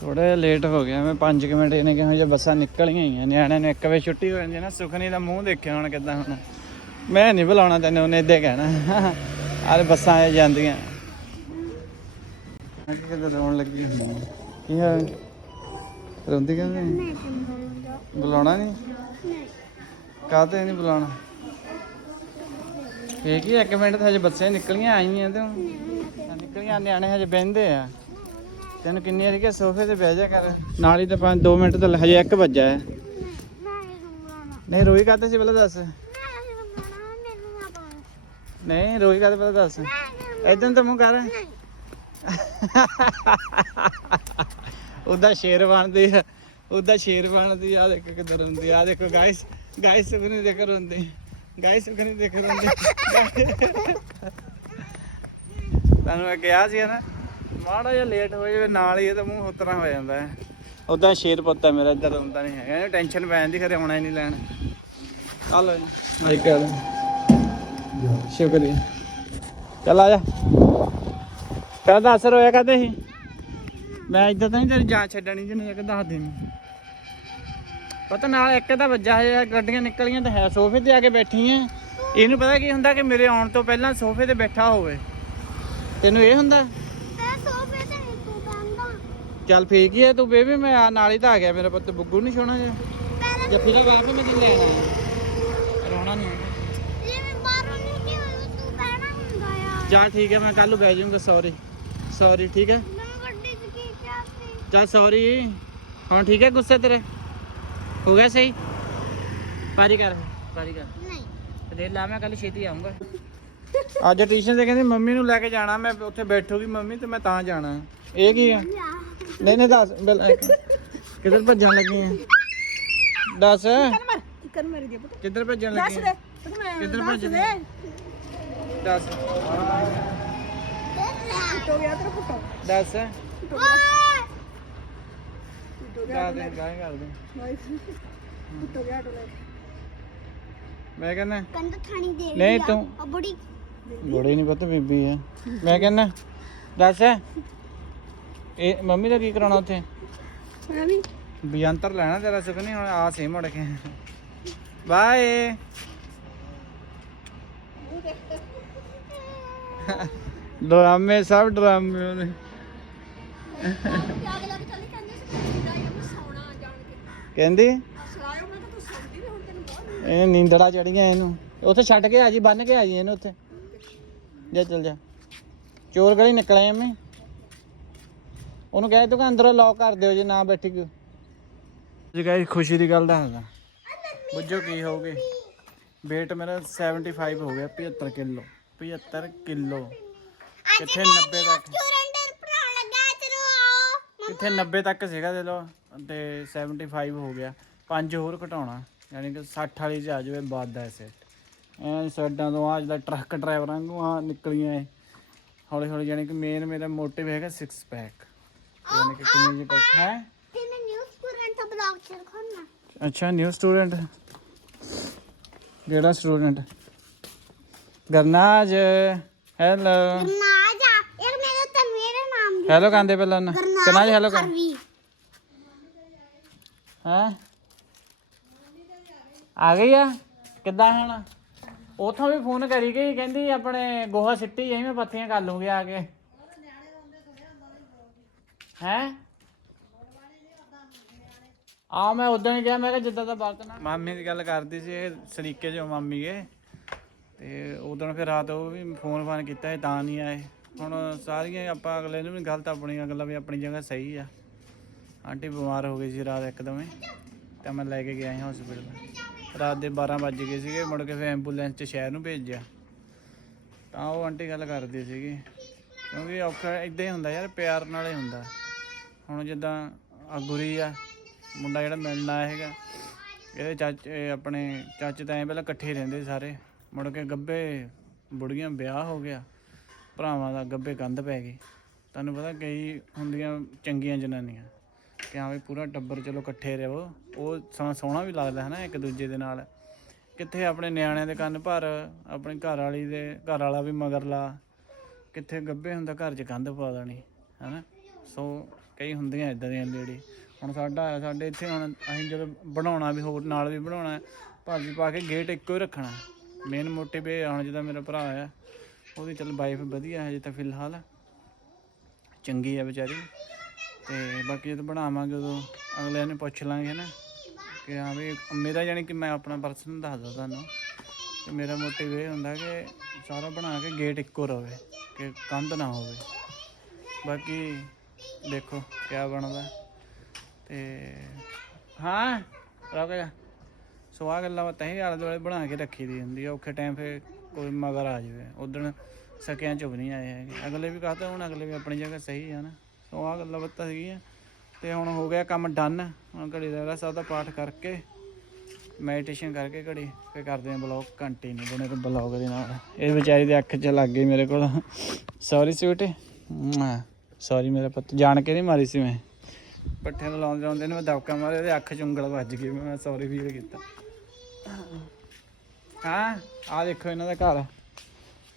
ਥੋੜਾ ਲੇਟ ਹੋ ਗਿਆ ਮੈਂ 5 ਮਿੰਟ ਇਹਨੇ ਕਿਹਾ ਜੇ ਬੱਸਾਂ ਨਿਕਲੀਆਂ ਹੀ ਆ ਨਿਆਣਿਆਂ ਨੂੰ 1 ਵਜੇ ਛੁੱਟੀ ਹੋ ਜਾਂਦੀ ਹੈ ਨਾ ਸੁਖਨੀ ਦਾ ਮੂੰਹ ਦੇਖਿਆ ਹੁਣ ਕਿੱਦਾਂ ਹੁਣ। ਮੈਂ ਨਹੀਂ ਬੁਲਾਉਣਾ ਤੈਨੂੰ ਉਹਨੇ ਇੱਦਾਂ ਕਹਿਣਾ। ਆਲੇ ਬੱਸਾਂ ਆ ਜਾਂਦੀਆਂ। ਕਿੱਦਾਂ ਰੋਣ ਲੱਗੀ। ਕੀ ਰੋਂਦੀ ਕਹਿੰਦੇ ਬੁਲਾਉਣਾ ਨਹੀਂ। ਕਾਹਤੇ ਨਹੀਂ ਬੁਲਾਉਣਾ? ਇਹ ਕੀ ਇੱਕ ਮਿੰਟ ਤੇ ਹਜੇ ਬੱਸਾਂ ਨਿਕਲੀਆਂ ਆਈਆਂ ਤੇ। ਨਿਕਲੀਆਂ ਨਿਆਣੇ ਹਜੇ ਬਹਿੰਦੇ ਆ। ਤੈਨੂੰ ਕਿੰਨੀ ਵਾਰੀ ਕਿ ਸੋਫੇ ਤੇ ਬਹਿ ਜਾ ਕਰ। ਨਾਲ ਹੀ ਤਾਂ 5 2 ਮਿੰਟ ਤਾਂ ਹਜੇ 1 ਵਜਾ ਹੈ। ਨਹੀਂ, ਰੋਈ ਕਾਹਤੇ ਸੀ ਪਹਿਲਾਂ ਦੱਸ? ਨਹੀਂ ਬੁਲਾਉਣਾ ਮੈਨੂੰ ਰੋਈ ਕਾਹਤੇ ਪਹਿਲਾਂ ਦੱਸ? ਇਦਾਂ ਤਾਂ ਮੂੰਹ ਕਰ। ਉਹਦਾ ਸ਼ੇਰ ਬਣਦੀ ਆ ਉਹਦਾ ਸ਼ੇਰ ਬਣਦੀ ਆ। ਦੇਖੋ ਕਿੱਧਰ ਹੁੰਦੀ ਆ ਦੇਖੋ ਗਾਇਸ ਗਾਇਸ ਸੁਖਨੀ ਦੇਖ ਰੋਂਦੀ। ਗਾਇਸ ਸੁਖਨੀ ਦੇਖ ਰੋਂਦੀ। ਤੁਹਾਨੂੰ ਮੈਂ ਕਿਹਾ ਸੀ ਨਾ ਮਾੜਾ ਜਿਹਾ ਲੇਟ ਹੋ ਜਾਵੇ ਨਾਲ ਹੀ ਇਹ ਤਾਂ ਮੂੰਹ ਉਤਰਾ ਹੋ ਜਾਂਦਾ ਹੈ। ਉਦਾਂ ਸ਼ੇਰ ਪੁੱਤਾ ਮੇਰਾ। ਇੱਧਰ ਹੁੰਦਾ ਨਹੀਂ ਹੈਗਾ ਇਹਨੂੰ ਟੈਨਸ਼ਨ ਪੈ ਜਾਂਦੀ ਖਰੇ ਆਉਣਾ ਹੀ ਨਹੀਂ ਲੈਣ। ਚੱਲ ਮਾਈਕਲ ਸ਼ੁਕਰੀਆ। ਚੱਲ ਆ ਜਾ। ਕਹ ਦੱਸ ਰੋਇਆ ਕਹਦੇ ਸੀ? ਮੈਂ ਇੱਦਾਂ ਤਾਂ ਨਹੀਂ ਤੇਰੀ ਜਾਨ ਛੱਡਣੀ ਜਿਹਨੂੰ ਇੱਕ ਦੱਸ ਦੇਣੀ ਪਤਾ ਨਾਲ ਇੱਕ ਤਾਂ ਵੱਜਾ ਹੈ ਗੱਡੀਆਂ ਨਿਕਲੀਆਂ ਤਾਂ ਹੈ ਸੋਫੇ ਤੇ ਆ ਕੇ ਬੈਠੀ ਐ ਇਹਨੂੰ ਪਤਾ ਕੀ ਹੁੰਦਾ ਕਿ ਮੇਰੇ ਆਉਣ ਤੋਂ ਪਹਿਲਾਂ ਸੋਫੇ ਤੇ ਬੈਠਾ ਹੋਵੇ। ਤੈਨੂੰ ਇਹ ਹੁੰਦਾ ਮੈਂ ਸੋਫੇ ਤੇ ਨਹੀਂ ਤੂੰ ਬੰਦਾ ਚੱਲ ਫੇਕ ਹੀ ਐ ਤੂੰ ਬੇਬੀ ਮੈਂ ਆ ਨਾਲ ਹੀ ਤਾਂ ਆ ਗਿਆ ਮੇਰਾ ਪੁੱਤ ਬੁੱਗੂ ਨਹੀਂ ਸੋਣਾ ਪਹਿਲਾਂ ਜੱਫੀ ਦਾ ਵਾਪਸ ਮੈਂ ਤੈਨੂੰ ਲੈਣਾ ਹੈ। ਰੋਣਾ ਨਹੀਂ ਹੈਗਾ। ਜਿਵੇਂ ਬਾਹਰੋਂ ਨਿਕਲੇ ਹੋਏ ਤੂੰ ਬਹਿਣਾ ਹੁੰਦਾ ਯਾਰ। ਚੱਲ ਠੀਕ ਹੈ ਮੈਂ ਕੱਲ ਨੂੰ ਬਹਿ ਜਾਊਂਗਾ ਸੌਰੀ ਸੌਰੀ ਠੀਕ ਹੈ? ਚੱਲ ਸੌਰੀ ਹੁਣ ਠੀਕ ਹੈ ਗੁੱਸੇ ਤੇਰੇ? ਹੋ ਗਿਆ ਸਹੀ? ਪਾਰੀ ਕਰ ਪਾਰੀ ਕਰ। ਨਹੀਂ। ਦੇ ਲਾ ਮੈਂ ਕੱਲ ਛੇਤੀ ਆਉਂਗਾ ਅੱਜ ਟਿਊਸ਼ਨ ਤੇ ਕਹਿੰਦੀ ਮੰਮੀ ਨੂੰ ਲੈ ਕੇ ਜਾਣਾ ਮੈਂ ਉੱਥੇ ਬੈਠੂਗੀ ਮੰਮੀ ਤੇ ਮੈਂ ਤਾਂ ਜਾਣਾ। ਇਹ ਕੀ ਆ? ਨਹੀਂ ਨਹੀਂ ਦੱਸ ਬਿਲ- ਕਿੱਧਰ ਭੱਜਣ ਲੱਗੀ ਆ? ਦੱਸ। ਕਰ ਮਾਰੀ ਦੇ ਪੁੱਤ ਕਿੱਧਰ ਭੱਜਣ ਦੱਸ ਲੱਗੀ ਦੇ ਆ? ਪੁੱਤ ਮੈਂ ਕਿੱਧਰ ਦੱਸ ਭੱਜਦੀ? ਦੇ। ਦੱਸ ਟੁੱਟ ਗਿਆ ਤੇਰਾ ਪੁੱਤ ਦੱਸ। ਟੁੱਟ ਦੱਸ ਗਿਆ ਦੇ ਗਾਇ ਕਰ ਦੇ। ਟੁੱਟ ਗਿਆ ਟੁੱਟ ਗਿਆ ਮੈਂ ਕਹਿੰਦਾ ਕੰਧ ਥਾਣੀ ਦੇ ਨਹੀਂ। ਤੂੰ ਉਹ ਬੜੀ। ਬੜੀ ਨਹੀਂ ਪਤਾ ਬੀਬੀ ਆ। ਮੈਂ ਕਹਿੰਦਾ ਦੱਸ। ਇਹ ਮੰਮੀ ਦਾ ਕੀ ਕਰਾਉਣਾ ਉੱਥੇ? ਮੈਂ ਵੀ। ਬਿਆੰਤਰ ਲੈਣਾ ਤੇਰਾ ਸੁਖ ਨਹੀਂ ਹੁਣ ਆ ਸੇ ਮੁੜ ਕੇ। ਬਾਏ। ਡਰਾਮੇ ਸਭ ਡਰਾਮੇ ਚੱਲ ਕਹਿੰਦੇ? ਇਹ ਨੀਂਦੜਾ ਚੜੀਆਂ ਇਹਨੂੰ। ਉੱਥੇ ਛੱਡ ਕੇ ਆ ਜੀ ਬੰਨ ਕੇ ਆ ਜੀ ਇਹਨੂੰ ਉੱਥੇ। ਜਾ ਚੱਲ ਜਾ। ਚੋਰ ਗਲੀ ਨਿਕਲੇ ਐਵੇਂ ਉਹਨੂੰ ਕਹੇ ਤੂੰ ਕਿ ਅੰਦਰੋਂ ਲੌਕ ਕਰ ਦਿਓ ਜੇ ਨਾ ਬੈਠੀ ਕਿਉਂ ਜੀ ਗਾਇਸ ਖੁਸ਼ੀ ਦੀ ਗੱਲ ਦੱਸਦਾ। ਬੁੱਝੋ ਕੀ ਹੋਊਗੀ? weight ਮੇਰਾ 75 ਹੋ ਗਿਆ 75 ਕਿਲੋ 75 ਕਿਲੋ। ਕਿੱਥੇ 90 ਤੱਕ? ਕਿੱਥੇ 90 ਤੱਕ ਸੀਗਾ ਦੇ ਲੋ ਤੇ 75 ਹੋ ਗਿਆ। ਪੰਜ ਹੋਰ ਘਟਾਉਣਾ ਯਾਨੀ ਕਿ 60 ਵਾਲੀ ਚ ਆ ਜਾਵੇ ਬਾਦ ਦਾ ਸੈਟ ਐ ਸਾਈਡਾਂ ਤੋਂ ਆ ਜਿਹੜਾ ਟਰੱਕ ਡਰਾਈਵਰਾਂ ਵਾਂਗੂ ਆ ਨਿਕਲੀਆਂ ਇਹ। ਹੌਲੀ ਹੌਲੀ ਯਾਨੀ ਕਿ ਮੇਨ ਮੇਰਾ ਮੋਟਿਵ ਹੈਗਾ 6 ਪੈਕ ਯਾਨੀ ਕਿ ਕਿੰਨੀ ਜੀ ਹੈ ਤੇ ਮੈਂ ਨਿਊ ਸਟੂਡੈਂਟ ਦਾ ਬਲੌਗ ਚ ਰਖਣਾ ਅੱਛਾ ਨਿਊ ਸਟੂਡੈਂਟ ਕਿਹੜਾ ਸਟੂਡੈਂਟ ਗਰਨਾਜ ਹੈਲੋ ਨਾ ਜਾ ਯਾਰ ਮੇਰੇ ਤਾਂ ਮੇਰੇ ਨਾਮ ਦੀ ਹੈਲੋ ਕਹਿੰਦੇ ਪਹਿਲਾਂ ਨਾ ਗਰਨਾਜ ਹੈਲੋ ਕਰ ਕਰਵੀ ਹੈਂ ਆ ਗਈ ਆ ਕਿੱਦਾਂ ਹੁਣ ਉਥੋਂ ਵੀ ਫੋਨ ਕਰੀ ਗਈ ਕਹਿੰਦੀ ਆਪਣੇ ਗੋਹਾ ਸਿੱਟੀ ਐਵੇਂ ਪੱਥੀਆਂ ਕਰ ਲੂਗੇ ਆ ਕੇ ਹੈ? ਆ ਮੈਂ ਉਦੋਂ ਹੀ ਗਿਆ ਮੈਂ ਕਿਹਾ ਜਿੱਦਾਂ ਦਾ ਬਰਤਨ ਮਾਮੀ ਦੀ ਗੱਲ ਕਰਦੀ ਸੀ, ਇਹ ਸਰੀਕੇ ਜੋ ਮਾਮੀ ਗਏ ਤੇ ਉਦੋਂ ਫਿਰ ਰਾਤ ਉਹ ਵੀ ਫੋਨ ਫਾਨ ਕੀਤਾ ਇਹ ਤਾਂ ਨਹੀਂ ਆਏ। ਹੁਣ ਸਾਰੀਆਂ ਆਪਾਂ ਅਗਲੇ ਨੂੰ ਵੀ ਗਲਤ ਆਪਣੀਆਂ ਗੱਲਾਂ ਵੀ ਆਪਣੀ ਜਗ੍ਹਾ ਸਹੀ ਆ। ਆਂਟੀ ਬਿਮਾਰ ਹੋ ਗਈ ਸੀ ਰਾਤ ਇੱਕਦਮ ਹੀ। ਤਾਂ ਮੈਂ ਲੈ ਕੇ ਗਿਆ ਸੀ ਹਸਪੀਟਲ ਰਾਤ ਦੇ 12 ਵੱਜ ਗਏ ਸੀਗੇ, ਮੁੜ ਕੇ ਫਿਰ ਐਂਬੂਲੈਂਸ 'ਚ ਸ਼ਹਿਰ ਨੂੰ ਭੇਜਿਆ। ਤਾਂ ਉਹ ਆਂਟੀ ਗੱਲ ਕਰਦੀ ਸੀਗੀ। ਕਿਉਂਕਿ ਔਖਾ ਇਦਾਂ ਹੀ ਹੁੰਦਾ ਯਾਰ, ਪਿਆਰ ਨਾਲ ਹੀ ਹੁੰਦਾ। ਹੁਣ ਜਿੱਦਾਂ ਆ ਗੁਰੀ ਆ, ਮੁੰਡਾ ਜਿਹੜਾ ਮਿਲਣ ਆਇਆ ਹੈਗਾ ਇਹਦੇ ਚਾਚੇ ਆਪਣੇ ਚਾਚੇ ਤਾਂ ਐਂ ਪਹਿਲਾਂ ਇਕੱਠੇ ਰਹਿੰਦੇ ਸੀ ਸਾਰੇ, ਮੁੜ ਕੇ ਗੱਬੇ, ਬੁੜੀਆਂ ਵਿਆਹ ਹੋ ਗਿਆ, ਭਰਾਵਾਂ ਦਾ ਗੱਬੇ ਕੰਧ ਪੈ ਗਈ। ਤੁਹਾਨੂੰ ਪਤਾ ਕਈ ਹੁੰਦੀਆਂ ਚੰਗੀਆਂ ਜਨਾਨੀਆਂ ਕਿ ਹਾਂ ਵੀ ਪੂਰਾ ਟੱਬਰ ਚਲੋ ਇਕੱਠੇ ਰਹੋ, ਉਹ ਸਮਾਂ ਸੋਹਣਾ ਵੀ ਲੱਗਦਾ ਹੈ ਨਾ ਇੱਕ ਦੂਜੇ ਦੇ ਨਾਲ। ਕਿੱਥੇ ਆਪਣੇ ਨਿਆਣਿਆਂ ਦੇ ਕੰਨ ਭਰ, ਆਪਣੀ ਘਰ ਵਾਲੀ ਦੇ, ਘਰ ਵਾਲਾ ਵੀ ਮਗਰ ਲਾ ਕਿੱਥੇ ਗੱਬੇ ਹੁੰਦਾ ਘਰ 'ਚ ਕੰਧ ਪਾ ਦੇਣੀ, ਹੈਨਾ? ਸੋ ਕਈ ਹੁੰਦੀਆਂ ਇਦਾਂ ਦੀਆਂ ਲੇਡੀ ਹੁਣ ਸਾਡਾ ਸਾਡੇ ਇੱਥੇ ਹੁਣ ਅਸੀਂ ਜਦੋਂ ਬਣਾਉਣਾ ਵੀ ਹੋਰ ਨਾਲ ਵੀ ਬਣਾਉਣਾ ਹੈ, ਭਾਜੀ ਪਾ ਕੇ ਗੇਟ ਇੱਕੋ ਹੀ ਰੱਖਣਾ। ਮੇਨ ਮੋਟਿਵ ਇਹ ਹੁਣ ਜਿੱਦਾਂ ਮੇਰਾ ਭਰਾ ਆ ਉਹਦੀ ਚੱਲ ਵਾਈਫ ਵਧੀਆ ਹੈ ਜੇ ਤਾਂ ਫਿਲਹਾਲ। ਚੰਗੀ ਆ ਵਿਚਾਰੀ। ਤੇ ਬਾਕੀ ਜਦੋਂ ਬਣਾਵਾਂਗੇ ਉਦੋਂ ਅਗਲੇ ਨੂੰ ਪੁੱਛ ਲਾਂਗੇ ਨਾ ਕਿ ਹਾਂ ਵੀ ਮੇਰਾ ਯਾਨੀ ਕਿ ਮੈਂ ਆਪਣਾ ਪਰਸਨ ਦੱਸਦਾ ਤੁਹਾਨੂੰ ਕਿ ਮੇਰਾ ਮੋਟਿਵ ਇਹ ਹੁੰਦਾ ਕਿ ਸਾਰਾ ਬਣਾ ਕੇ ਗੇਟ ਇੱਕੋ ਰਵੇ ਕਿ ਕੰਧ ਨਾ ਹੋਵੇ। ਬਾਕੀ ਦੇਖੋ ਕਿਆ ਬਣਦਾ। ਤੇ ਹਾਂ, ਰੁਕ ਜਾ। ਸੋ ਆਹ ਗੱਲਾਂ ਬਾਤਾਂ ਹੀ ਆਲੇ ਦੁਆਲੇ ਬਣਾ ਕੇ ਰੱਖੀ ਦੀ ਹੁੰਦੀ ਆ, ਔਖੇ ਟਾਈਮ ਫੇ ਕੋਈ ਮਗਰ ਆ ਜਾਵੇ। ਉਦਣ ਸਕਿਆਂ ਚੁੱਪ ਨਹੀਂ ਆਏ ਹੈਗੇ। ਅਗਲੇ ਵੀ ਕਹਤੇ, ਹੁਣ ਅਗਲੇ ਵੀ ਆਪਣੀ ਜਗ੍ਹਾ ਸਹੀ ਆ ਨਾ। ਸੋ ਆਹ ਗੱਲਾਂ ਬਾਤਾਂ ਸੀਗੀਆਂ। ਤੇ ਹੁਣ ਹੋ ਗਿਆ ਕੰਮ ਡਨ ਹੁਣ ਘੜੀ ਦਾ ਸਾਹਿਬ ਦਾ ਪਾਠ ਕਰਕੇ। ਮੈਡੀਟੇਸ਼ਨ ਕਰਕੇ ਘੜੀ ਫੇ ਕਰਦੇ ਆਂ ਬਲੌਗ ਕੰਟੀਨਿਊ ਬਣੇ ਕੋ ਬਲੌਗ ਦੇ ਨਾਲ। ਇਹ ਵਿਚਾਰੀ ਦੇ ਅੱਖ 'ਚ ਲੱਗ ਗਈ ਮੇਰੇ ਕੋਲ। ਸੌਰੀ ਸਵੀਟੇ ਸੌਰੀ ਮੇਰਾ ਪੁੱਤ ਜਾਣ ਕੇ ਨਹੀਂ ਮਾਰੀ ਸੀ ਮੈਂ। ਪੱਠਿਆਂ ਨੂੰ ਲਾਉਂਦੇ ਲਾਉਂਦੇ ਨੇ ਮੈਂ ਦਬਕਾ ਮਾਰਿਆ ਉਹਦੇ ਅੱਖ 'ਚ ਉਂਗਲ ਵੱਜ ਗਈ ਮੈਂ ਸੌਰੀ ਫੀਲ ਕੀਤਾ। ਹਾਂ? ਆ ਦੇਖੋ ਇਹਨਾਂ ਦਾ ਘਰ।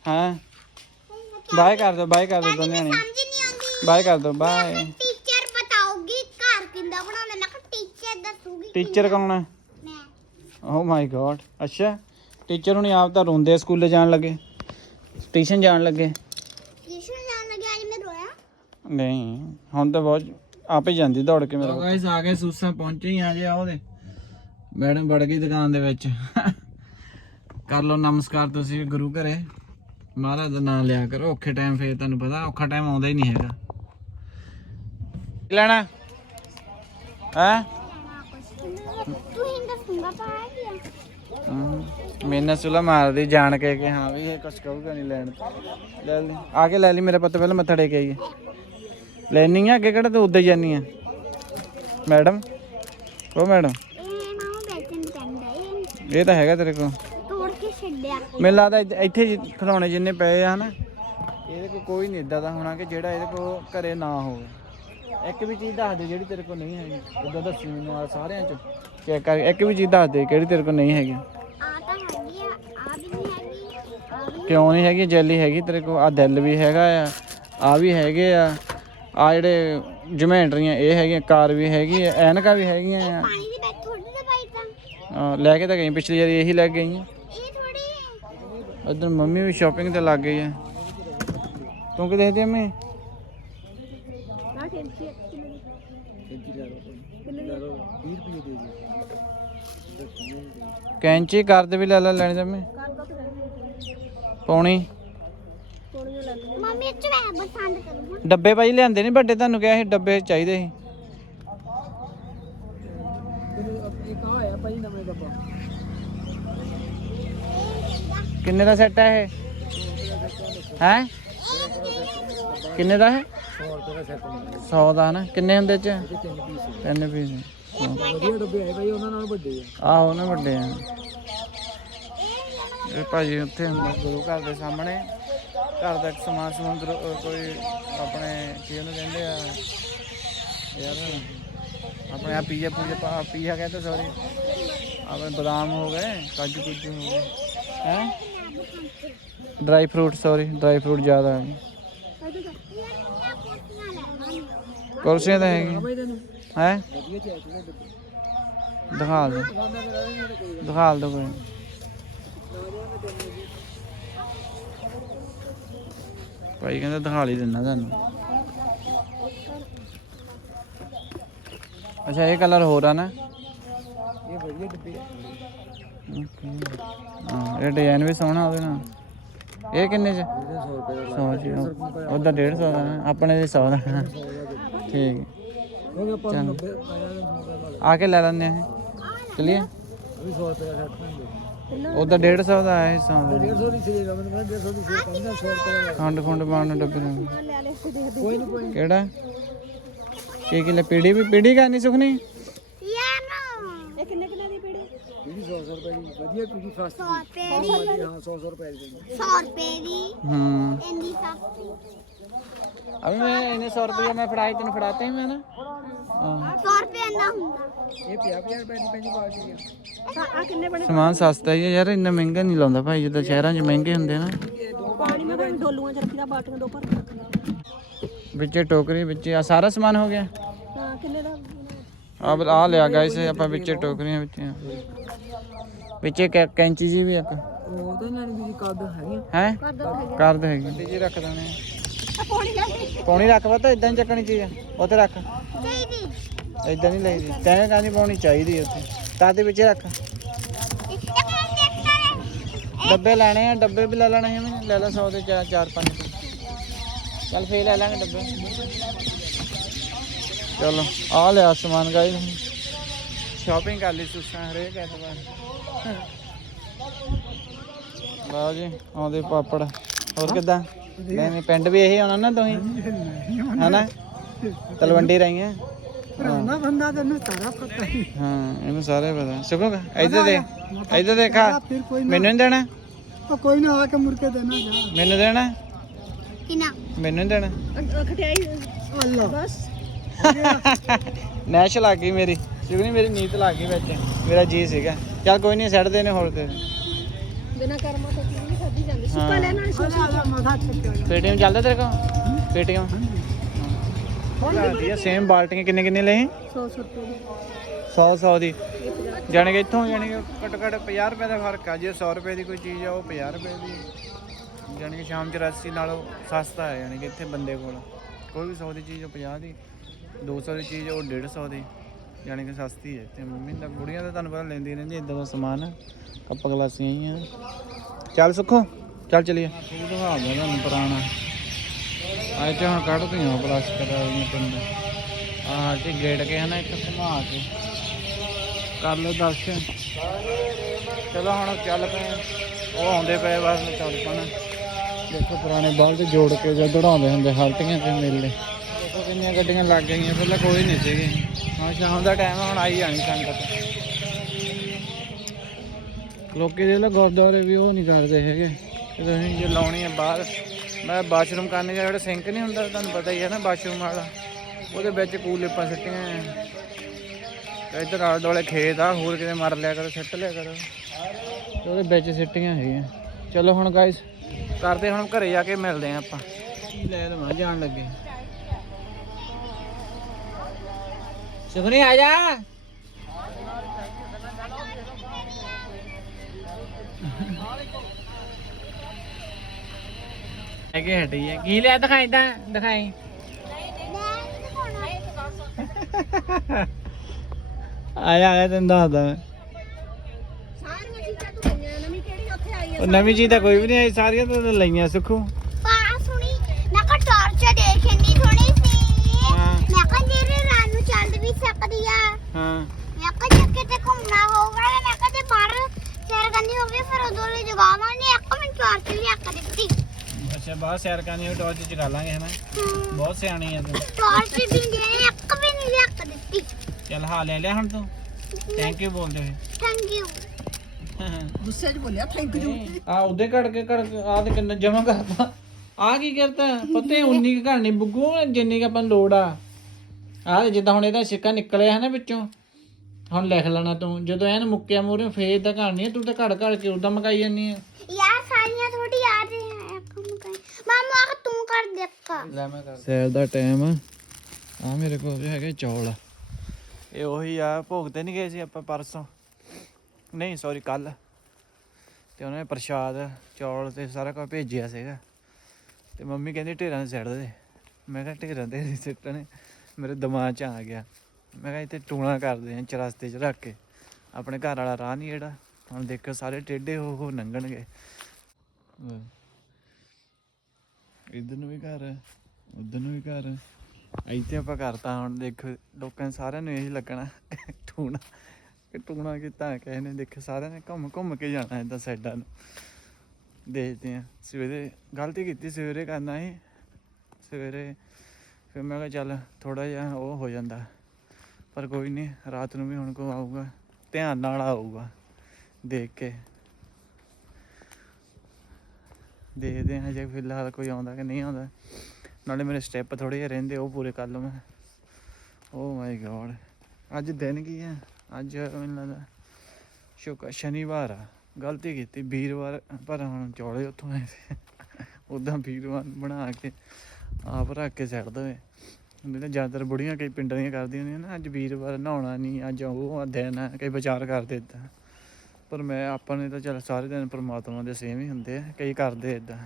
ਹਾਂ? ਬਾਏ ਕਰ ਦੋ ਬਾਏ ਕਰ ਦੋ ਦੋਨੇ ਨੇ। ਸਮਝ ਨਹੀਂ ਆਉਂਦੀ। ਬਾਏ ਕਰ ਦੋ ਬਾਏ ਟੀਚਰ ਬਤਾਉਗੀ ਘਰ ਕਿੰਦਾ ਬਣਾਉਣਾ ਮੈਂ ਕਿਹਾ ਟੀਚਰ ਦੱਸੂਗੀ ਟੀਚਰ ਕੌਣ ਹੈ ਮੈਂ। ਓ ਮਾਈ ਗॉड ਅੱਛਾ। ਟੀਚਰ ਹੁਣੀ ਆਪ ਤਾਂ ਰੋਂਦੇ ਸਕੂਲੇ ਜਾਣ ਲੱਗੇ। ਸਟੇਸ਼ਨ ਜਾਣ ਲੱਗੇ ਟਿਊਸ਼ਨ ਜਾਣ ਲੱਗਿਆ ਅੱਜ ਮੈਂ ਰੋਇਆ ਨਹੀਂ ਹੁਣ ਤਾਂ ਬਹੁਤ ਆਪੇ ਜਾਂਦੀ ਦੌੜ ਕੇ ਮੇਰੇ ਗਾਇਸ ਆ ਗਏ ਸੂਸਾਂ ਪਹੁੰਚੇ ਹੀ ਆ ਜੇ ਆ ਉਹਦੇ। ਮੈਡਮ ਵੜ ਗਈ ਦੁਕਾਨ ਦੇ ਵਿੱਚ। ਕਰ ਲਓ ਨਮਸਕਾਰ ਤੁਸੀਂ ਗੁਰੂ ਘਰੇ। ਮਹਾਰਾਜ ਦਾ ਨਾਮ ਲਿਆ ਕਰੋ ਔਖੇ ਟਾਈਮ ਫੇਰ ਤੁਹਾਨੂੰ ਪਤਾ ਔਖਾ ਟਾਈਮ ਆਉਂਦਾ ਹੀ ਨਹੀਂ ਹੈਗਾ। ਲੈਣਾ? ਹੈ? ਮੈਨੇ ਸੁਲਾ ਮਾਰਦੀ ਜਾਣ ਕੇ ਕਿ ਹਾਂ ਵੀ ਇਹ ਕੁਛ ਕਹੂਗਾ ਨਹੀਂ ਲੈਣ। ਤੋਂ। ਲੈ ਲੈ ਆ ਕੇ ਲੈ ਲਈ ਮੇਰੇ ਪੁੱਤ ਪਹਿਲਾਂ ਮੱਥਾ ਟੇਕ ਆਈਏ। ਲੈਣੀ ਆ ਅੱਗੇ ਕਿਹੜਾ ਤੂੰ ਉੱਦਾਂ ਹੀ ਜਾਨੀ ਆ? ਮੈਡਮ, ਉਹ ਮੈਡਮ। ਇਹ ਮਾਮਾ ਵੇਚਣ ਪੈਂਦਾ ਇਹ ਇਹ ਤਾਂ ਹੈਗਾ ਤੇਰੇ ਕੋਲ। ਤੋੜ ਕੇ ਛੱਡਿਆ ਮੈਨੂੰ ਲੱਗਦਾ ਇੱਥੇ- ਇੱਥੇ ਜੀ, ਖਿਡੌਣੇ ਜਿੰਨੇ ਪਏ ਆ, ਹਨਾ। ਇਹਦੇ ਕੋਲ ਕੋਈ ਨਹੀਂ ਇਦਾਂ ਦਾ ਹੋਣਾ ਕਿ ਜਿਹੜਾ ਇਹਦੇ ਕੋਲ ਘਰੇ ਨਾ ਹੋਵੇ। ਇੱਕ ਵੀ ਚੀਜ਼ ਦੱਸ ਦੇ ਜਿਹੜੀ ਤੇਰੇ ਕੋਲ ਨਹੀਂ ਹੈਗੀ। ਉਦਾਂ ਦੱਸੀ ਮੈਨੂੰ ਆ ਸਾਰਿਆਂ ਚ। ਚੈੱਕ ਕਰ ਇੱਕ ਵੀ ਚੀਜ਼ ਦੱਸ ਦੇ ਕਿਹੜੀ ਤੇਰੇ ਕੋਲ ਨਹੀਂ ਹੈਗੀ। ਆ ਤਾਂ ਹੈਗੀ ਆ ਆ ਵੀ ਨਹੀਂ ਹੈਗੀ ਆ ਵੀ ਕਿਉਂ ਨਹੀਂ ਹੈਗੀ? ਜੈਲੀ ਹੈਗੀ ਤੇਰੇ ਕੋਲ। ਆ ਦਿਲ ਵੀ ਹੈਗਾ ਆ ਆ ਵੀ ਹੈਗੇ ਆ। ਆ ਜਿਹੜੇ ਜਮੈਂਟਰੀਆਂ ਇਹ ਹੈਗੀਆਂ ਕਾਰ ਵੀ ਹੈਗੀ ਆ ਐਨਕਾਂ ਵੀ ਹੈਗੀਆਂ ਆ। ਪਾਣੀ ਦੀ ਬੈਗ ਥੋੜੀ ਦੇ ਪਾਈ ਤਾਂ। ਆ, ਲੈ ਕੇ ਤਾਂ ਗਈ ਪਿਛਲੀ ਵਾਰੀ ਇਹੀ ਲੈ ਕੇ ਗਈ ਆ। ਇਹ ਥੋੜੀ ਉਧਰ ਮੰਮੀ ਵੀ ਸ਼ਾਪਿੰਗ ਤੇ ਲੱਗ ਗਈ ਆ। ਤੂੰ ਕੀ ਦੇਖਦੀ ਅੰਮੀ ਨਾ ਟੈਂਕੀ ਕਿੰਨੇ ਦੀ ਕੈਂਚੀ ਕਰਦ ਵੀ ਲੈ ਲੈ ਲੈਣੀ ਤੇ ਕਰ ਤੇ ਪੌਣੀ। ਕੋਣੀਆਂ ਲੈ ਮੰਮੀ ਇਹ ਚ ਮੈਂ ਪਸੰਦ ਕਰੂੰ ਡੱਬੇ ਭਾਈ ਲਿਆਂਦੇ ਨਹੀਂ ਵੱਡੇ ਤੁਹਾਨੂੰ ਕਿਹਾ ਸੀ, ਡੱਬੇ ਚਾਹੀਦੇ ਸੀ। ਇਹ ਕਹਾਂ ਆਇਆ ਭਾਈ ਨਵੇਂ ਡੱਬਾ ਕਿੰਨੇ ਦਾ ਸੈੱਟ ਹੈ ਇਹ? ਹੈ? ਕਿੰਨੇ ਦਾ ਹੈ 100 ਰੁਪਏ ਦਾ ਸੈੱਟ 100 ਦਾ ਨਾ, ਕਿੰਨੇ ਹੁੰਦੇ ਚ? ਤਿੰਨ ਪੀਸ ਵਧੀਆ ਡੱਬੇ ਆਏ ਭਾਈ ਉਹਨਾਂ ਨਾਲ ਵੱਡੇ ਆ ਆਹੋ ਨਾ ਵੱਡੇ ਆ। ਇਹ ਭਾਜੀ ਉੱਥੇ ਹੁੰਦਾ, ਗੁਰੂ ਘਰ ਦੇ ਸਾਹਮਣੇ। ਘਰ ਦਾ ਇੱਕ ਸਮਾਨ ਸਮੂਨ ਕੋਈ ਆਪਣੇ ਕੀ ਉਹਨੂੰ ਕਹਿੰਦੇ ਆ, ਯਾਰ, ਆਪਣੇ ਆ ਪੀਜ਼ਾ ਪੂਜਾ ਪਾ ਪੀਜ਼ਾ ਕਹਿੰਦੇ ਸੌਰੀ ਆਪਣੇ ਬਦਾਮ ਹੋ ਗਏ, ਕਾਜੂ ਕੁਜੂ ਹੋ ਗਏ। ਹੈ? Dry fruit sorry dry fruit ਜ਼ਿਆਦਾ ਹੈ। ਕੁਰਸੀਆਂ ਤਾਂ ਹੈਗੀਆਂ। ਭਾਈ ਤੈਨੂੰ ਹੈ? ਵਧੀਆ ਚਾਹੀਦੇ ਦਿਖਾ ਦੇ। ਦਿਖਾ ਦੋ ਕੋਈ। ਭਾਈ ਕਹਿੰਦਾ ਦਿਖਾ ਲਈ ਦਿੰਦਾ ਤੁਹਾਨੂੰ। ਅੱਛਾ ਇਹ ਕਲਰ ਹੋਰ ਆ ਨਾ? ਇਹ ਵਧੀਆ ਡੱਬੇ. ਹਾਂ ਇਹ ਡਿਜ਼ਾਈਨ ਵੀ ਸੋਹਣਾ ਉਹਦੇ ਨਾਲ। ਇਹ ਕਿੰਨੇ ਚ? ਇਹਦੇ 100 ਰੁਪਏ ਦਾ 100 ਚ। ਉਹਦਾ 150 ਦਾ ਆਪਣੇ ਦੇ 100 ਦਾ। ਠੀਕ। ਉਹ ਆਪਾਂ ਨੂੰ 90 ਆਇਆ 100 ਰੁਪਏ ਦਾ ਆ ਕੇ ਲੈ ਲੈਂਦੇ ਆ। ਚਲਿਏ। ਉਹ ਵੀ 100 ਰੁਪਏ ਦਾ ਪੈਂਦੇ ਉਹਦਾ 150 ਦਾ ਹੈ 100 ਦਾ। 150 ਦੀ ਸੀਗਾ ਮੈਨੂੰ ਮੈਂ 150 ਦੀ ਸੀ ਕਹਿੰਦਾ 100 ਰੁਪਏ ਖੰਡ ਖੁੰਡ ਪਾਉਣ ਨੂੰ ਡੱਬੇ ਦੇ ਕੋਈ ਨਹੀਂ ਕੋਈ ਕਿਹੜਾ? ਕੀ ਕੀ ਲੈ ਪੀੜੀ ਵੀ ਪੀੜੀ ਕਾ ਨਹੀਂ ਸੁਖਣੀ ਯਾਰ ਨਾ। ਇਹ ਕਿੰਨੇ ਕਿੰਨੇ ਦੀ ਪੀੜੀ ਪੀੜੀ 100 ਰੁਪਏ ਦੀ ਵਧੀਆ ਪੀੜੀ ਫਸਟ 100 ਰੁਪਏ ਦੀ। ਹਾਂ 100 ਰੁਪਏ ਦੀ 100 ਰੁਪਏ ਦੀ। ਹੂੰ। ਇੰਦੀ ਸਸਤੀ। ਅਭੀ ਮੈਂ ਇਹਨੇ 100 ਰੁਪਏ ਮੈਂ ਫੜਾਈ ਤੈਨੂੰ ਫੜਾਤੇ ਮੈਂ ਨਾ। ਹਾਂ। 100 ਰੁਪਏ ਨਾ ਹੁੰਦਾ। ਇਹ 50 ਰੁਪਏ ਦੀ ਪੈਂਦੀ ਬਾਲਟੀ ਆ। ਆ ਕਿੰਨੇ ਬਣੇ? ਸਮਾਨ ਸਸਤਾ ਹੀ ਹੈ ਯਾਰ ਇੰਨਾ ਮਹਿੰਗਾ ਨਹੀਂ ਲਾਉਂਦਾ ਭਾਈ ਜਿੱਦਾਂ ਸ਼ਹਿਰਾਂ 'ਚ ਮਹਿੰਗੇ ਹੁੰਦੇ ਨਾ। ਪਾਣੀ ਮੈਂ ਡੋਲੂਆਂ ਚ ਰੱਖੀਦਾ ਬਾਲਟੀਆਂ ਦੋ ਭਰ ਕੇ ਰੱਖਣਾ ਵਿੱਚੇ ਟੋਕਰੀ ਵਿੱਚੇ ਆ ਸਾਰਾ ਸਮਾਨ ਹੋ ਗਿਆ। ਹਾਂ ਕਿੰਨੇ ਦਾ? ਆ ਆ ਲਿਆ ਗਾਇਸ ਆਪਾਂ ਵਿੱਚੇ ਟੋਕਰੀਆਂ ਵਿੱਚ ਵਿੱਚੇ ਕੈਂਚੀ ਜੀ ਵੀ ਇੱਕ। ਉਹ ਤਾਂ ਲੈਣੀ ਵੀ ਕਾਦ ਹੈਗੀ ਹੈ? ਕਰ ਦੇ ਹੈਗੀ ਜੀ ਰੱਖ ਦਾਣੇ ਪੌਣੀ ਰੱਖ ਵਾ ਤਾਂ ਇਦਾਂ ਹੀ ਚੱਕਣੀ ਚੀਜ਼। ਉੱਥੇ ਰੱਖ। ਚਾਹੀਦੀ ਇਦਾਂ ਨਹੀਂ ਲਈਦੀ ਤੈਨੂੰ ਕਹਿੰਦੀ ਪਾਉਣੀ ਚਾਹੀਦੀ ਉੱਥੇ। ਤਾਂ ਦੇ ਵਿੱਚ ਰੱਖ। ਡੱਬੇ ਲੈਣੇ ਆ ਡੱਬੇ ਵੀ ਲੈ ਲੈਣੇ ਆ। ਮੈਂ ਲੈ ਲੈ 100 ਦੇ ਚਾਰ ਚਾਰ ਪੰਜ ਕੁ। ਚੱਲ ਫੇਰ ਲੈ ਲਾਂਗੇ ਡੱਬੇ। ਚਲੋ ਆ ਲਿਆ ਸਮਾਨ ਗਾਈ ਸ਼ਾਪਿੰਗ ਕਰ ਲਈ ਸੁਸਾਂ ਹਰੇਕ ਐਤਵਾਰ। ਲਓ ਜੀ ਆਉਂਦੇ ਪਾਪੜ। ਹੋਰ ਕਿਦਾਂ? ਨਹੀਂ ਨਹੀਂ ਪਿੰਡ ਵੀ ਇਹੀ ਆਉਣਾ ਨਾ ਤੁਸੀਂ? ਹਨਾ? ਤਲਵੰਡੀ ਰਹੀਆਂ। ਭਰਾਣਾ ਬੰਦਾ ਤੈਨੂੰ ਸਾਰਾ ਪਤਾ ਹੀ। ਹਾਂ ਇਹਨੂੰ ਸਾਰੇ ਪਤਾ। ਸੁਖੋਗਾ ਇੱਧਰ ਦੇ ਇੱਧਰ ਦੇਖਾ। ਮੈਨੂੰ ਨਹੀਂ ਦੇਣਾ? ਉਹ ਕੋਈ ਨਾ ਆ ਕੇ ਮੁੜ ਕੇ ਦੇਣਾ ਜਾ। ਮੈਨੂੰ ਦੇਣਾ? ਕਿਨਾ? ਮੈਨੂੰ ਨਹੀਂ ਦੇਣਾ? ਖਟਿਆਈ ਅੱਲਾ। ਬਸ। ਨੈਸ਼ ਲੱਗ ਗਈ ਮੇਰੀ। ਸੁਖਨੀ ਮੇਰੀ ਨੀਤ ਲੱਗ ਗਈ ਵਿੱਚ। ਮੇਰਾ ਜੀ ਸੀਗਾ। ਚੱਲ ਕੋਈ ਨਹੀਂ ਛੱਡਦੇ ਨੇ ਹੋਰ ਤੇ। ਬਿਨਾ ਕਰਮਾ ਤੋਂ ਕੀ ਨਹੀਂ ਖਾਦੀ ਜਾਂਦੀ। ਸੁੱਕਾ ਲੈਣਾ ਨਹੀਂ ਸੋਚੀ ਮਥਾ ਚੱਕਿਆ ਪੇਟੀਐਮ ਚੱਲਦਾ ਤੇਰੇ ਕੋਲ? ਪੇਟੀਐਮ ਵਧੀਆ। ਸੇਮ ਬਾਲਟੀਆਂ ਕਿੰਨੇ ਕਿੰਨੇ ਲਈ 100 ਰੁਪਏ ਦੀ। 100 100 ਦੀ। ਜਾਣੀ ਕਿ ਇੱਥੋਂ ਜਾਣੀ ਕਿ ਘੱਟੋ ਘੱਟ 50 ਰੁਪਏ ਦਾ ਫ਼ਰਕ ਆ। ਜੇ 100 ਰੁਪਏ ਦੀ ਕੋਈ ਚੀਜ਼ ਆ ਉਹ 50 ਰੁਪਏ ਦੀ ਜਾਣੀ ਕਿ ਸ਼ਾਮ 84 ਨਾਲੋਂ ਸਸਤਾ ਹੈ ਜਾਣੀ ਕਿ ਇੱਥੇ ਬੰਦੇ ਕੋਲ। ਕੋਈ ਵੀ 100 ਦੀ ਚੀਜ਼ ਉਹ 50 ਦੀ। 200 ਦੀ ਚੀਜ਼, ਉਹ 150 ਦੀ, ਜਾਣੀ ਕਿ ਸਸਤੀ ਹੈ। ਤੇ ਮੰਮੀ ਦਾ ਕੁੜੀਆਂ ਤਾਂ ਤੁਹਾਨੂੰ ਪਤਾ ਲੈਂਦੀ ਰਹਿੰਦੀ ਇਦਾਂ ਦਾ ਸਮਾਨ ਆਪਾਂ ਗਲਾਸੀਆਂ ਹੀ ਆ। ਚੱਲ ਸੁੱਖੋ, ਚੱਲ ਚਲੀਏ। ਇਹ ਦਿਖਾ ਦਿਆਂ ਤੁਹਾਨੂੰ ਪੁਰਾਣਾ। ਅੱਜ ਤੇ ਹੁਣ ਕੱਢਦੀਆਂ ਪਲਾਸਟਿਕ ਦਾ ਇਹ ਪਿੰਡ। ਆਹ ਤੇ ਗੇੜ ਕੇ ਹਨਾ ਇੱਕ ਘੁਮਾ ਕੇ। ਕਰ ਲਓ ਦੱਸ ਚਲੋ ਹੁਣ ਚੱਲ ਪਏ ਉਹ ਆਉਂਦੇ ਪਏ ਬਸ, ਚੱਲ ਪਣ ਦੇਖੋ ਪੁਰਾਣੇ ਬਲਦ ਜੋੜ ਕੇ ਜਦ ਦੜਾਉਂਦੇ ਹੁੰਦੇ, ਹਲਟੀਆਂ ਤੇ ਮੇਲੇ। ਦੇਖੋ ਕਿੰਨੀਆਂ ਗੱਡੀਆਂ ਲੱਗ ਗਈਆਂ, ਪਹਿਲਾਂ ਕੋਈ ਨਹੀਂ ਸੀਗੀ। ਹਾਂ ਸ਼ਾਮ ਦਾ ਟਾਈਮ ਹੁਣ ਆਈ ਜਾਣੀ ਸੰਗਤ। ਲੋਕੀ ਦੇ ਲੋ ਗੁਰਦੁਆਰੇ ਵੀ ਉਹ ਨਹੀਂ ਕਰਦੇ ਹੈਗੇ। ਤੁਸੀਂ ਜੇ ਲਾਉਣੀ ਹੈ ਬਾਹਰ, ਮੈਂ ਬਾਥਰੂਮ ਕਰਨੇ ਜਿਹੜਾ ਸਿੰਕ ਨਹੀਂ ਹੁੰਦਾ, ਤੁਹਾਨੂੰ ਪਤਾ ਹੀ ਹੈ ਨਾ ਬਾਥਰੂਮ ਵਾਲਾ। ਉਹਦੇ ਵਿੱਚ ਕੂਲੇਪਾਂ ਸਿੱਟੀਆਂ ਇੱਧਰ ਆਲੇ ਦੁਆਲੇ ਖੇਤ ਆ, ਹੋਰ ਕਿਤੇ ਮਰ ਲਿਆ ਕਰੋ, ਸਿੱਟ ਲਿਆ ਕਰੋ। ਉਹਦੇ ਵਿੱਚ ਸਿੱਟੀਆਂ ਹੈਗੀਆਂ। ਚਲੋ ਹੁਣ ਗਾਇਸ ਕਰਦੇ ਹੁਣ ਘਰੇ ਜਾ ਕੇ ਮਿਲਦੇ ਆ ਆਪਾਂ। ਲੈ ਲਵਾਂ ਜਾਣ ਲੱਗੇ। ਸੁਖਨੀ ਆ ਜਾ। ਅੱਗੇ ਹਟੀ ਹੈ ਕੀ ਲਿਆ ਦਿਖਾਈ ਤਾਂ ਦਿਖਾਈ? ਆਇਆ ਆਇਆ ਤੈਨੂੰ ਦੱਸਦਾ ਮੈਂ। ਸਾਰੀਆਂ ਚੀਜ਼ਾਂ ਤੂੰ ਲਈਆਂ ਨਵੀਂ ਕਿਹੜੀ ਉੱਥੇ ਆਈ ਉਹ ਨਵੀਂ ਚੀਜ਼ ਤਾਂ ਕੋਈ ਵੀ ਨਹੀਂ ਆਈ ਸਾਰੀਆਂ ਤਾਂ ਲਈਆਂ ਸੁੱਖੂ ਪਾ ਸੁਣੀ ਮੈਂ ਕਾ ਟਾਰਚ ਦੇਖਣੀ ਥੋੜੀ ਸੀ ਹਾਂ ਮੈਂ ਕਾ ਜਿਹੜੇ ਰਾਤ ਨੂੰ ਚੱਲ ਵੀ ਸਕਦੀ ਆ ਹਾਂ ਮੈਂ ਕਾ ਜੇ ਕਿਤੇ ਘੁੰਮਣਾ ਹੋਊਗਾ ਤੇ ਮੈਂ ਕਾ ਤੇ ਬਾਹਰ ਸੈਰ ਕਰਨੀ ਹੋਵੇ ਫਿਰ ਉਦੋਂ ਲਈ ਜਗਾਵਾਂ ਨੇ ਇੱਕ ਮਿੰਟ ਟਾਰਚ ਲਿਆ ਕੇ ਦਿੱਤੀ ਬਾਹਰ ਸੈਰ ਕਰਨੀ ਹੋਈ ਟੌਰਚ ਚਗਾ ਲਾਂਗੇ ਹਨਾ। ਬਹੁਤ ਸਿਆਣੀ ਆ ਤੂੰ। ਟਾਰਚ ਵੀ ਦੇ ਇੱਕ ਵੀ ਨਹੀਂ ਲਿਆ ਕੇ ਦਿੱਤੀ। ਚੱਲ ਹਾਂ ਲੈ ਲਿਆ ਹੁਣ ਤੂੰ। ਥੈਂਕ ਯੂ ਬੋਲਦੇ ਹੋਏ। ਥੈਂਕ ਯੂ ਗੁੱਸੇ 'ਚ ਬੋਲਿਆ ਥੈਂਕ ਯੂ ਆ ਉਹਦੇ ਘੜ ਕੇ ਘੜ ਕੇ ਆ ਤੇ ਕਿੰਨਾ ਜਮਾ ਕਰਤਾ। ਆ ਕੀ ਕਰਤਾ? ਪੱਤੇ ਉਨੀ ਕੁ ਘੜਨੀ ਬੁੱਗੂ ਜਿੰਨੀ ਕੁ ਆਪਾਂ ਲੋੜ ਆ। ਆ ਜਿੱਦਾਂ ਹੁਣ ਇਹਦਾ ਸਿੱਕਾ ਨਿਕਲਿਆ ਹੈ ਨਾ ਵਿੱਚੋਂ। ਹੁਣ ਲਿਖ ਲੈਣਾ ਤੂੰ ਜਦੋਂ ਐਨ ਮੁੱਕਿਆ ਮੂਰੇ ਫੇਰ ਤਾਂ ਘੜਨੀ ਆ ਤੂੰ ਤਾਂ ਘੜ ਘੜ ਕੇ ਉਦਾਂ ਮਕਾਈ ਜਾਨੀ ਆ। ਯਾਰ ਸਾਰੀਆਂ ਥੋੜੀ ਆ ਰਹੇ ਹੈ ਕੰਮ ਕਰ ਮਾਮਾ ਆ ਤੂੰ ਕਰ ਦੇਖਾ ਲੈ ਮੈਂ ਕਰ ਸੈਰ ਦਾ ਟਾਈਮ ਆ। ਆ ਮੇਰੇ ਕੋਲ ਵੀ ਹੈਗੇ ਚੌਲ। ਇਹ ਉਹੀ ਆ ਭੋਗ ਤੇ ਨਹੀਂ ਗਏ ਸੀ ਆਪਾਂ ਪਰਸੋਂ। ਨਹੀਂ ਸੌਰੀ ਕੱਲ ਤੇ ਉਹਨੇ ਪ੍ਰਸ਼ਾਦ ਚੌਲ ਤੇ ਸਾਰਾ ਕੁਝ ਭੇਜਿਆ ਸੀਗਾ। ਤੇ ਮੰਮੀ ਕਹਿੰਦੀ ਢੇਰਾਂ 'ਚ ਸਿੱਟ ਦੇ ਮੈਂ ਕਿਹਾ ਢੇਰਾਂ ਨਹੀਂ ਸਿੱਟਣੇ। ਮੇਰੇ ਦਿਮਾਗ 'ਚ ਆ ਗਿਆ। ਮੈਂ ਕਿਹਾ ਇੱਥੇ ਟੂਣਾ ਕਰਦੇ ਆ ਚਰਸਤੇ 'ਚ ਰੱਖ ਕੇ। ਆਪਣੇ ਘਰ ਵਾਲਾ ਰਾਹ ਨਹੀਂ ਜਿਹੜਾ। ਹੁਣ ਦੇਖੋ ਸਾਰੇ ਟੇਢੇ ਹੋ ਹੋ ਲੰਘਣਗੇ ਇਧਰ ਨੂੰ ਵੀ ਘਰ ਹੈ ਉਧਰ ਨੂੰ ਵੀ ਘਰ। ਹੈ ਇੱਥੇ ਆਪਾਂ ਕਰਤਾ ਹੁਣ ਦੇਖ, ਲੋਕਾਂ ਨੂੰ ਸਾਰਿਆਂ ਨੂੰ ਇਹੀ ਲੱਗਣਾ ਟੂਣਾ, ਕਿ ਟੂਣਾ ਕੀਤਾ, ਕਿਸੇ ਨੇ ਦੇਖ ਸਾਰਿਆਂ ਨੇ ਘੁੰਮ ਘੁੰਮ ਕੇ ਜਾਣਾ ਇਦਾਂ ਸਾਈਡਾਂ ਨੂੰ। ਦੇਖਦੇ ਆ ਸਵੇਰੇ ਗਲਤੀ ਕੀਤੀ, ਸਵੇਰੇ ਕਰਨਾ ਸੀ। ਸਵੇਰੇ ਫਿਰ ਮੈਂ ਕਿਹਾ ਚੱਲ ਥੋੜਾ ਜਿਹਾ ਉਹ ਹੋ ਜਾਂਦਾ, ਪਰ ਕੋਈ ਨਹੀਂ, ਰਾਤ ਨੂੰ ਵੀ ਹੁਣ ਕੋ ਆਊਗਾ, ਧਿਆਨ ਨਾਲ ਆਊਗਾ, ਦੇਖ ਕੇ। ਦੇਖਦੇ ਹਾਂ ਜੇ ਫਿਲਹਾਲ ਕੋਈ ਆਉਂਦਾ ਕਿ ਨਹੀਂ ਆਉਂਦਾ। ਨਾਲੇ ਮੇਰੇ ਸਟੈਪ ਥੋੜੇ ਜਿਹੇ ਰਹਿੰਦੇ, ਉਹ ਪੂਰੇ ਕਰ ਲਵਾਂ ਓ ਮਾਈ ਗੋਡ ਅੱਜ ਦਿਨ ਕੀ ਹੈ? ਅੱਜ ਮੈਨੂੰ ਲੱਗਦਾ ਸ਼ੁਕ ਸ਼ਨੀਵਾਰ ਆ। ਗਲਤੀ ਕੀਤੀ, ਵੀਰਵਾਰ, ਪਰ ਹੁਣ ਚੌਲੇ ਉੱਥੋਂ ਆਏ ਸੀ। ਉਦਾਂ ਵੀਰਵਾਰ ਬਣਾ ਕੇ ਆਪ ਰੱਖ ਕੇ ਛੱਡ ਦੇਵੇ। ਨਹੀਂ ਜ਼ਿਆਦਾਤਰ ਬੁੜੀਆਂ ਕਈ ਪਿੰਡਾਂ ਦੀਆਂ ਕਰਦੀਆਂ ਨੇ ਨਾ, ਅੱਜ ਵੀਰਵਾਰ ਨਹਾਉਣਾ ਨਹੀਂ, ਅੱਜ ਉਹ ਦਿਨ ਹੈ ਕਈ ਵਿਚਾਰ ਕਰਦੇ ਇਦਾਂ ਪਰ ਮੈਂ, ਆਪਾਂ ਨੇ ਤਾਂ ਚੱਲ ਸਾਰੇ ਦਿਨ ਪਰਮਾਤਮਾ ਦੇ ਸੇਮ ਹੀ ਹੁੰਦੇ ਆ, ਕਈ ਕਰਦੇ ਇਦਾਂ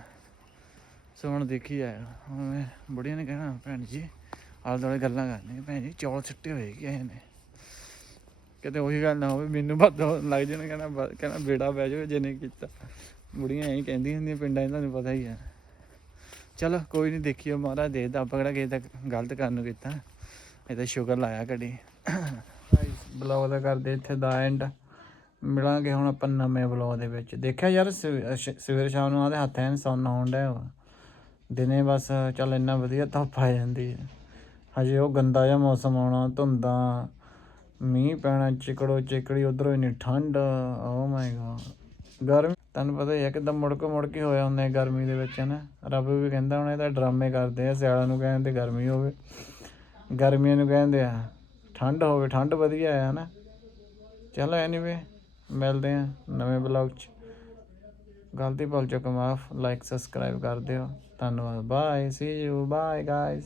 ਸੋ ਹੁਣ ਦੇਖੀ ਆਇਆ ਹੁਣ ਮੈਂ ਬੁੜੀਆਂ ਨੇ ਕਹਿਣਾ, ਭੈਣ ਜੀ, ਆਲੇ ਦੁਆਲੇ ਗੱਲਾਂ ਕਰਨੀਆਂ। ਭੈਣ ਜੀ, ਚੌਲ ਛੱਟੇ ਹੋਏ ਗਏ ਨੇ? ਕਿਤੇ ਉਹੀ ਗੱਲ ਨਾ ਹੋਵੇ, ਮੈਨੂੰ ਬਾਦ ਲੱਗ ਜਾਣਾ, ਕਹਿੰਦਾ ਬ- ਕਹਿੰਦਾ ਬੇੜਾ ਬਹਿ ਜਾਓ ਜੇ ਨਹੀਂ ਕੀਤਾ। ਬੁੜੀਆਂ ਐਂ ਕਹਿੰਦੀਆਂ ਹੁੰਦੀਆਂ, ਪਿੰਡਾਂ 'ਚ ਤੁਹਾਨੂੰ ਪਤਾ ਹੀ ਆ। ਚਲੋ, ਕੋਈ ਨਹੀਂ, ਦੇਖੀਓ ਮਹਾਰਾਜ ਦੇਖਦਾ ਆਪਾਂ ਕਿਹੜਾ ਕਿਸੇ ਦਾ ਗਲਤ ਕਰਨ ਨੂੰ ਕੀਤਾ। ਇਹ ਤਾਂ ਸ਼ੁਕਰ ਲਾਇਆ ਘੜੀ ਬਲੌਗ ਦਾ ਕਰਦੇ ਇੱਥੇ, ਦਾ ਐਂਡ ਮਿਲਾਂਗੇ ਹੁਣ ਆਪਾਂ ਨਵੇਂ ਬਲੌਗ ਦੇ ਵਿੱਚ। ਦੇਖਿਆ ਯਾਰ, ਸਵੇ- ਸਵੇਰੇ ਸ਼ਾਮ ਨੂੰ ਆਦੇ ਹੱਥ ਐਨ ਸੁੰਨ ਹੋਣ ਡਿਆ ਵਾ। ਦਿਨੇ ਬਸ ਚੱਲ ਇੰਨਾ ਵਧੀਆ ਧੁੱਪ ਆ ਜਾਂਦੀ ਹੈ ਹਜੇ ਉਹ ਗੰਦਾ ਜਿਹਾ ਮੌਸਮ ਆਉਣਾ, ਧੁੰਦਾਂ, ਮੀਂਹ ਪੈਣਾ, ਚਿਕੜੋ ਚਿਕੜੀ, ਉਧਰੋਂ ਇੰਨੀ ਠੰਡ ਓ ਮਾਈ ਗॉड ਗਰਮੀ, ਤੁਹਾਨੂੰ ਪਤਾ ਹੀ ਹੈ ਕਿਦਾਂ ਮੁੜਕ ਮੁੜ ਕੇ ਹੋਇਆ ਹੁੰਦਾ ਗਰਮੀ ਦੇ ਵਿੱਚ ਨਾ ਰੱਬ ਵੀ ਕਹਿੰਦਾ ਹੁਣ ਇਹ ਤਾਂ ਡਰਾਮੇ ਕਰਦੇ ਆ, ਸਿਆਲਾਂ ਨੂੰ ਕਹਿੰਦੇ ਗਰਮੀ ਹੋਵੇ। ਗਰਮੀਆਂ ਨੂੰ ਕਹਿੰਦੇ ਆ, ਠੰਡ ਹੋਵੇ, ਠੰਡ ਵਧੀਆ ਆ ਨਾ ਚਲੋ ਐਨੀਵੇ ਮਿਲਦੇ ਆ ਨਵੇਂ ਬਲੌਗ 'ਚ। ਗਲਤੀ ਭੁੱਲ ਚੁੱਕਾ ਮਾਫ ਲਾਈਕ ਸਬਸਕ੍ਰਾਈਬ ਕਰ ਦਿਓ। ਧੰਨਵਾਦ bye see you bye guys